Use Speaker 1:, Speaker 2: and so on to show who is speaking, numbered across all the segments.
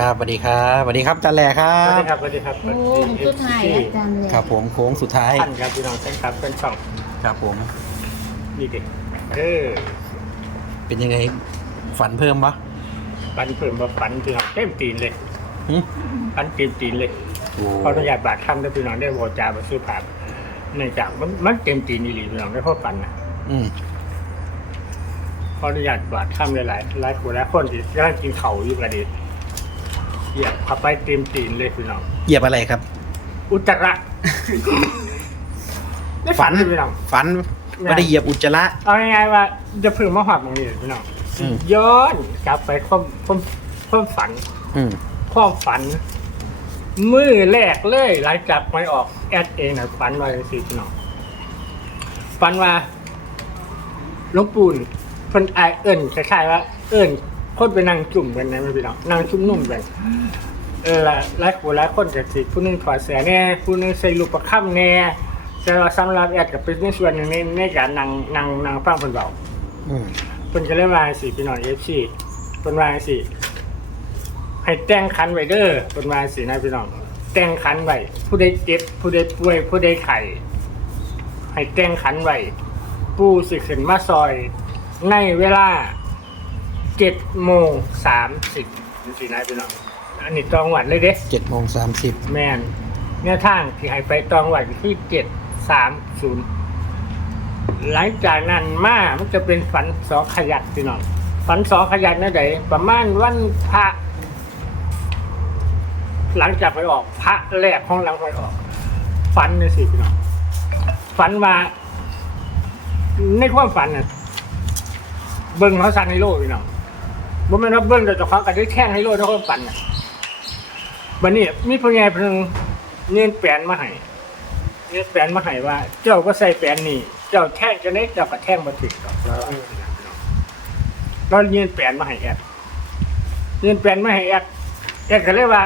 Speaker 1: ครับสวัสดีครับสวัสดีครับอาจันแหล่ครั
Speaker 2: สวัส
Speaker 1: บ
Speaker 2: ดีครับสวัสดีครับ
Speaker 3: โอ้สุดท้ายอาจารย์เลย
Speaker 1: ครับผมโค้งสุดท้าย
Speaker 2: ท่านครับพี่น้องแฟนคลับเป็นช่อง
Speaker 1: ครับผม
Speaker 2: นี่เด็กเออ
Speaker 1: เป็นยังไง ฝันเพิ่มปะ
Speaker 2: ฟันเพิ่มมาฟันพี่น้องเต็มตีนเลย
Speaker 1: หึ
Speaker 2: ฟันเต็มตีนเลย
Speaker 1: โอ้
Speaker 2: ขออนุญาตบาดคำได้พี่น้องได้วอจามาซื้อผ่านเนื่องจากมันมันเต็มตีนอีหลีพี่น้องได้ข้อฟันนะ
Speaker 1: อืม
Speaker 2: ขออนุญาตบาดคำหลายหลายหลายคนหลายคนที่กำลังกินเข่าวอยู่กระดิ เหยียบเข้าไปเต็มตีนเลยพี่น้อง
Speaker 1: เหยียบอะไรครับ
Speaker 2: อุจจาระได้ฝันเลยพี่น้อง
Speaker 1: ฝันไม่ได้เหยียบอุจจาระ
Speaker 2: เอาง่ายๆว่าจะพึ่งมาหอดตรงนี้พี่น้อง
Speaker 1: อืม
Speaker 2: ย้อนกลับไปความความความฝัน
Speaker 1: อืม
Speaker 2: ความฝัน มือแรกเลยหลังจากไม่ออกแอดเองนะฝันว่าสิพี่น้องฝันว่าหลวงปู่นเพิ่นไอายเอิ้นคล้ายๆว่า เอิ้น คนไปนั่งจุ่มกันนะพี่น้องนั่งชุ่มนุ่มกันเออละหลายคนหลายคนก็สิผู้หนึงถอดเสื้อแน่ผู้หนึงใส่ลูกประค่ำแน่แต่ว่าสำหรับแอดก็เป็นในส่วนหนึ่งในในการนั่งนั่งนั่งฟังเพิ่นเบา
Speaker 1: อืม
Speaker 2: เพิ่นก็เลยว่าสิพี่น้องเอฟซีเพิ่นว่าสิให้แต่งคันไว้เด้อเพิ่นว่าสินะพี่น้องแต่งคันไว้ผู้ใดเจ็บผู้ใดป่วยผู้ใดไข้ให้แต่งคันไว้ปู่สิขึ้นมาซอย ในเวลา เจ็ดโมงสามสิบสินะพี่น้องอันนี้ตองหวัดเลยเด้
Speaker 1: เจ็ดโมงสามสิบ
Speaker 2: แมนเนี่ยทางที่ให้ไปตองหวัดที่เจ็ดสามศูนย์หลังจากนั้นมามันจะเป็นฝันสองขยักพี่น้องฝันสองขยักนั่นใดประมาณวันพระหลังจากไปออกพระแรกของหลังไปออกฝันนี่สิพี่น้องฝันว่าในความฝันน่ะเบิ้งเขาสั่นให้โลดพี่น้อง บ่แม่นว่าเบิ้งแต่เจ้าของก็ได้แข่งให้โลดในความฝันน่ะบันนี้มีผู้ใหญ่เพิ่งเงินแปลนมาให้เงินแปลนมาให้ว่า เจ้าก็ใส่แปลนนี่ เจ้าแท่งจะได้เจ้าก็แท่งมาถึงดอกแล้วเราเงินแปลนมาให้แอดเงินแปลนมาให้แอดแอดก็เลยว่า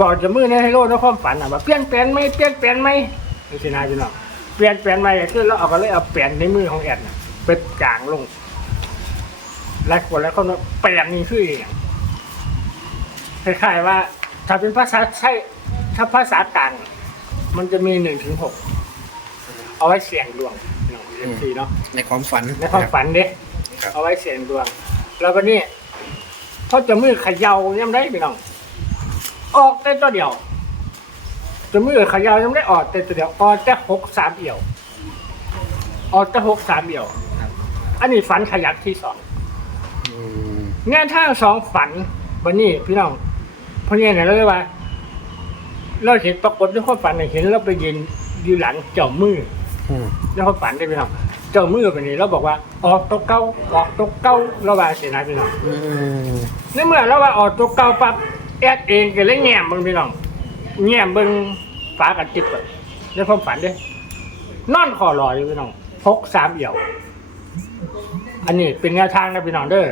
Speaker 2: บอกจะมือในให้โลดในความฝันอะว่าเปลี่ยนแปลนไหมเปลี่ยนแปลนไหมนี่สินายพี่น้องเปลี่ยนแปลนไหมก็คือเราเอาก็เลยเอาแปลนในมือของแอดน่ะเป็นกลางลง หลายคนแล้วคนว่าแปลนนี่คืออหย่างคล้ายๆว่า ถ้าเป็นภาษาใช่ถ้าภาษากลางมันจะมีหนึ่งถึงหกเอาไว้เสี่ยงดวงเนาะเอ็มซีเนาะ
Speaker 1: ในความฝัน
Speaker 2: ในความฝันเด้
Speaker 1: ครับ
Speaker 2: เอาไว้เสี่ยงดวง แล้ววันนี้พอจะมือเขย่ายังได้พี่น้องออกแต่ตัวเดียวจะมือเขย่ายังได้ออกแต่ตัวเดียวออกแต่หกสามเอี่ยวออกแต่หกสามเอี่ยว อันนี้ฝันขยักที่สอง
Speaker 1: อื ม
Speaker 2: แง่ทางสองฝันวันนี้พี่น้องเพราะเนี่ยเราเลยว่า เราเห็นปรากฏในความฝันเนี่ยเห็นเราไปยืนอยู่หลังเจ้ามือ
Speaker 1: อืม
Speaker 2: ในความฝันได้พี่น้องเจ้ามือแบบนี้เราบอกว่าออกตัวเก้าออกตัวเก้าเราว่าเสียนะพี่น้อง
Speaker 1: อืม
Speaker 2: ในเมื่อเราว่าออกตัวเก้าปั๊บแอดเองก็เลยแง้มเบิ่งพี่น้องแง้มเบิ่งฝากันจิบเลยในความฝันเด้นอนคอลอยอยู่พี่น้องพกสามเอี่ยว อันนี้เป็นแนวทางนะพี่น้องเด้อ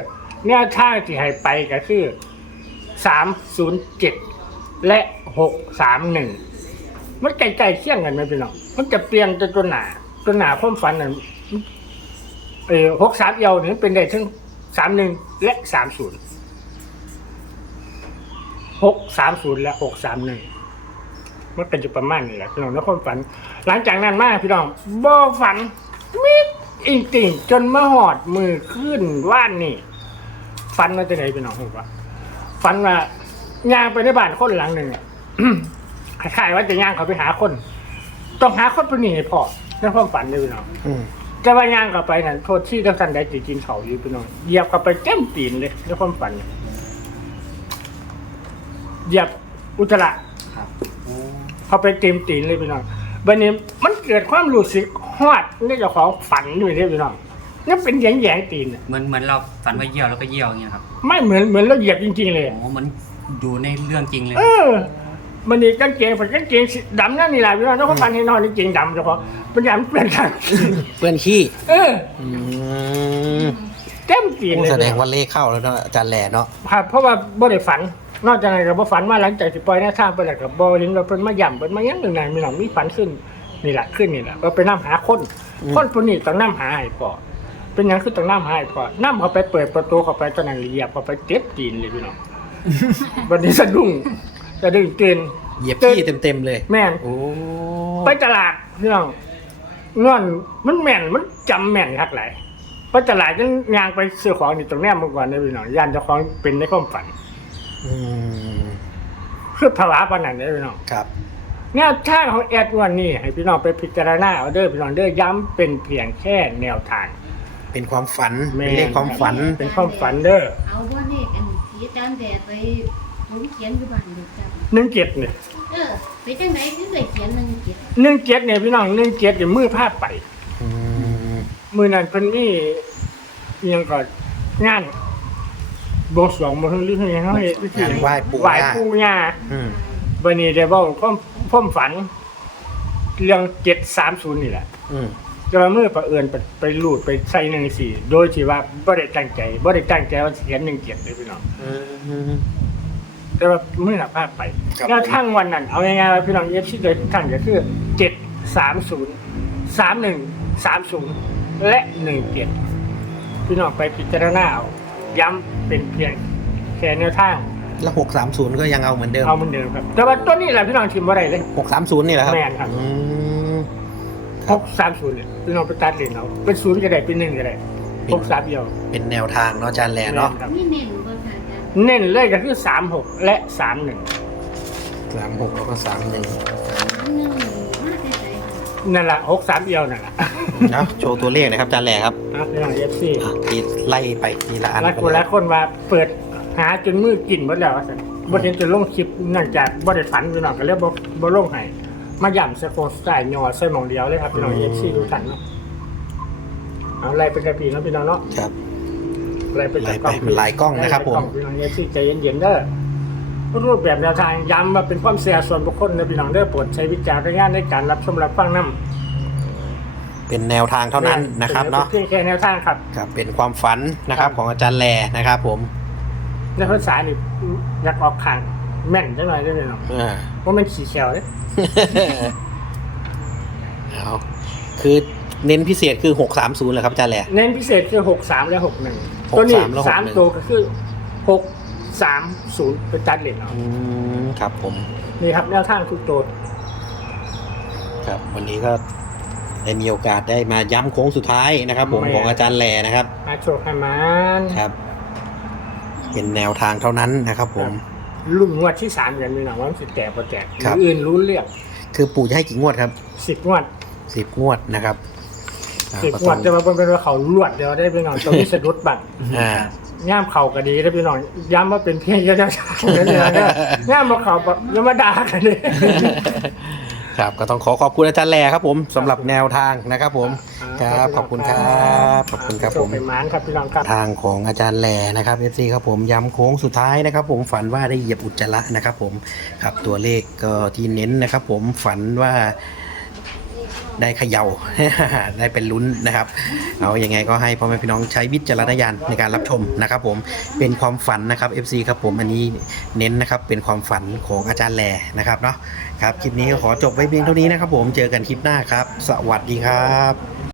Speaker 2: แนวทางที่ให้ไปก็คือสามศูนย์เจ็ดและหกสามหนึ่งมันใกล้ๆเคี่ยงกันไหมพี่น้องมันจะเปลี่ยนจนตัวหนาตัวหนาความฝันนั่นเออหกสามเอวนี่เป็นได้ทั้งสามหนึ่งและสามศูนย์หกสามศูนย์และหกสามหนึ่งมันเป็นจุดประมาณนี้แหละพี่น้องในความฝัน หลังจากนั้นมาพี่น้องบ่ฝันมิดอิงติงจนมาหอดมือขึ้นว่านนี่ ฝันว่าจะไหนพี่น้องผมว่าฝันว่าย่างไปในบ้านคนหลังหนึ่งอะคล้ายๆว่าจะย่างเขาไปหาคน ต้องหาคนไปหนีให้พอในความฝันเลยพี่น้อง
Speaker 1: อืม
Speaker 2: จะว่าย่างกลับไปนั่นโทษที่ทั้งสันได้จีกินเขาอยู่พี่น้องเหยียบกลับไปเต็มตีนเลยในความฝันเหยียบอุจจาระ
Speaker 1: ครับ
Speaker 2: เขาไปเต็มตีนเลยพี่น้องบันนี้มันเกิดความรู้สึกฮอดในเจ้าของฝันอยู่เลยพี่น้อง นี่เป็นแยงแยงๆตีนน่ะ
Speaker 4: เหมือนเหมือนเราฝันว่าเยี่ยวแล้วก็เยี่ยวอย่างเงี้ยครับ
Speaker 2: ไม่เหมือนเหมือนเราเหยียบจริงๆเลย
Speaker 4: โอ้เหมือนดูในเรื่องจริงเลย
Speaker 2: เออ มันนี่กางเกงเป็นกางเกงสีดำนั่นนี่แหละพี่น้องเจ้าของฝันให้นอนกางเกงดำเจ้าของเป็นอย่างเปลี่ยนกัน
Speaker 1: เพื่อนขี้
Speaker 2: เออ
Speaker 1: อืม
Speaker 2: เต็มตีนเลย
Speaker 1: แสดงว่าเลขเข้าแล้วเนาะอาจารย์แหล่เนาะ
Speaker 2: ครับเพราะว่าบ่ได้ฝัน นอกจากนั้นก็บ่ฝันว่าหลังจากสิปล่อยหน้าทางไปแล้วก็บ่เห็นว่าเพิ่นมาย่ำเพิ่นมาหยังหนึ่งนั่นมีหลังมีฝันขึ้นนี่แหละขึ้นนี่แหละว่าไปนํหาคน คนผู้นี้ต้องนํหาให้พอ เป็นหยังคือต้องนํหาให้พอนํเขาไปเปิดประตูเข้าไปตอนนั้นเหยียบเข้าไปเจ็บจีนเลยพี่น้อง วันนี้สะดุ้งสะดุ้งตื่น
Speaker 1: เหยียบขี้เต็มๆเลย
Speaker 2: แม่น
Speaker 1: โอ้
Speaker 2: ไปตลาดพี่น้องนอนมันแม่นมันจำแม่นคักหลายไปตลาดจังยางไปซื้อของนี่ตรงเนี้ยเมื่อก่อนเนี่ยพี่น้องย่านเจ้าของเป็นในความฝัน
Speaker 1: อืม
Speaker 2: คือภาวะปานนั้นเนี่ยพี่น้อง
Speaker 1: ครับ
Speaker 2: แนวทางของแอดวันนี้ให้พี่น้องไปพิจารณาเอาเด้อพี่น้องเด้อย้ำเป็นเพียงแค่แนวทาง
Speaker 1: เป็นความฝัน
Speaker 2: แม่
Speaker 1: เป็นเลขความฝัน
Speaker 2: เป็นความฝันเด้อ
Speaker 3: เอาว่าเลขอันที่อาจารย์แดดไปผมเขียนอยู่บ้านเด็กจัง
Speaker 2: หนึ่งเจ็ดเนี่ย
Speaker 3: เออไปจังไหนคือเคยเขียนหนึ่งเจ็ด
Speaker 2: หนึ่งเจ็ดเนี่ยพี่น้องหนึ่งเจ็ดเนี่ยมือพลาดไป
Speaker 1: อืม
Speaker 2: มือนั้นเพิ่นมีเอียงก่อนงานบวงสรวงบ่ฮู้หรือไงเฮาเฮ็ดวิธี
Speaker 1: งานไหว้ปู่
Speaker 2: ไหว้
Speaker 1: ย่า
Speaker 2: ปู่ย่า
Speaker 1: อืม
Speaker 2: บัดนี้ได้เว้าความความฝัน เรื่อง730นี่แหละ
Speaker 1: อืม
Speaker 2: แต่ว่ามือประเอิญไปไปลูดไปใส่14โดยที่ว่าบ่ได้ตั้งใจบ่ได้ตั้งใจว่าสิเขียน17เลยพี่น้อง
Speaker 1: อืม
Speaker 2: แต่ว่ามือน่ะพลาดไป
Speaker 1: ครับ
Speaker 2: แล้วทั้งวันนั้น เอาง่ายๆว่าพี่น้อง FC โดยทุกท่านก็คือ730 31 30และ17พี่น้องไปพิจารณาเอาย้ำเป็นเพียงแค่แนวทาง
Speaker 1: แล้วหกสามศูนย์ก็ยังเอาเหมือนเดิม
Speaker 2: เอาเหมือนเดิมครับ แต่ว่าตัวนี้แหละพี่น้องทิมว่าไรเลย
Speaker 1: หกสามศูนย์นี่แหละครับ
Speaker 2: แม่นครับ
Speaker 1: อืม
Speaker 2: หกสามศูนย์เนี่ยพี่น้องไปตัดเลนเอาเป็นศูนย์ก็ได้เป็นหนึ่งก็ได้หกสามเดียว
Speaker 1: เป็นแนวทางเนาะอาจารย์แหล่เนาะ
Speaker 2: ครับ
Speaker 3: นี่เน้นบ่ค่ะอาจารย์
Speaker 2: เน้นเลยก็คือสามหกและสามหนึ่ง
Speaker 1: สามหกแล้วก็สามหนึ่ง
Speaker 3: สามหนึ่งมาได้ใจค่ะ
Speaker 2: นั่นแหละหกสามเดียวนั่นแหละ
Speaker 1: นะโชว์ตัวเลขหนะครับอาจารย์แหล่ครับ
Speaker 2: นะพี่น้องเอฟซี
Speaker 1: อะทีไล่ไปทีละอัน
Speaker 2: แล้วคนละคนว่าเปิดหาจนมือกินหมดแล้วว่าซั่นบ่เห็นจะลงคลิปเนื่องจากบ่ได้ฝันพี่น้องก็เลยบ่บ่ลงให้ มาย่ำสโคสไตล์ยอใส่หมองเดียวเลยครับพี่น้องเอฟซีทุกท่านเนาะเอาไล่เป็นกระปีเนาะพี่น้องเนาะ
Speaker 1: ครับ
Speaker 2: ไล่ไป
Speaker 1: ไล่ไปมันหลายกล้องนะครับผม
Speaker 2: พี่น้องเอฟซีใจเย็นๆเด้อรูปแบบแนวทางย้ำว่าเป็นความเสียส่วนบุคคลนะพี่น้องเด้อโปรดใช้วิจารณญาณในการรับชมรับฟังนำ
Speaker 1: เป็นแนวทางเท่านั้นนะครับเนาะ
Speaker 2: เพียงแค่แนวทางครับ
Speaker 1: ครับ เป็นความฝันนะครับของอาจารย์แหล่นะครับผม
Speaker 2: ในภาษานี่อยากออกข้าง แม่นจังหน่อยได้ไหมน้อง
Speaker 1: อ่า
Speaker 2: เพราะมันขี่เขียวเด้
Speaker 1: เอาคือเน้นพิเศษคือหกสามศูนย์เหรอครับอาจารย์แหล่
Speaker 2: เน้นพิเศษคือหกสามและหกหนึ่ง
Speaker 1: หก
Speaker 2: ตัวนี้
Speaker 1: สามและหกหนึ่ง
Speaker 2: สามตัวก็คือหกสามศูนย์เป็นจัดเลนเอา
Speaker 1: อืมครับผม
Speaker 2: นี่ครับแนวทางทุกตัว
Speaker 1: ครับวันนี้ก็ได้มีโอกาสได้มาย้ำโค้งสุดท้ายนะครับ ผมของอาจารย์แหล่นะครับ
Speaker 2: อาโชคให้มัน
Speaker 1: ครับ เป็นแนวทางเท่านั้นนะครับผม
Speaker 2: รุ่ นงวดที่สามกันมีหนังว่ามันสิแตกประแตกห
Speaker 1: ครับ
Speaker 2: รืออื่นรู้เรื่อง
Speaker 1: คือปู่จะให้กี่งวดครับ
Speaker 2: สิบงวด
Speaker 1: สิบงวดนะครับอ่า
Speaker 2: สิบ
Speaker 1: ก็
Speaker 2: งวดจะมาเป็นว่าเขาลวดเดียวได้พี่น้องตรงนี้สะดุดบัตร
Speaker 1: อ่า
Speaker 2: ย่ามเข่าก็ดีได้พี่น้องย้ำว่าเป็นเพียงแค่แนวทางนั่นเองนะย่ามมาเข่าแบบอยังมาด่ากันเลย
Speaker 1: ครับ ก็ต้องขอขอบคุณอาจารย์แหล่ครับผมสำหรับแนวทางนะครับผม ครับขอบคุณครับขอบคุณครับผม
Speaker 2: โชไปหมานครับพี่น้องครับ
Speaker 1: ทางของอาจารย์แหล่นะครับ FC ครับผมย้ำโค้งสุดท้ายนะครับ ผมฝันว่าได้เหยียบอุจจาระนะครับ ผมครับตัวเลขก็ที่เน้นนะครับ ผมฝันว่า ได้เขยา่าได้เป็นลุ้นนะครับ เอาอยัางไงก็ให้พ่อแม่พี่น้องใช้วิจารณญาณในการรับชมนะครับ ผมเป็นความฝันนะครับ FC ครับผมอันนี้เน้นนะครับเป็นความฝันของอาจารย์แหล่นะครับเนาะครับคลิปนี้ก็ขอจบไว้เพียงเท่านี้นะครับ ผมเจอกันคลิปหน้าครับ สวัสดีครับ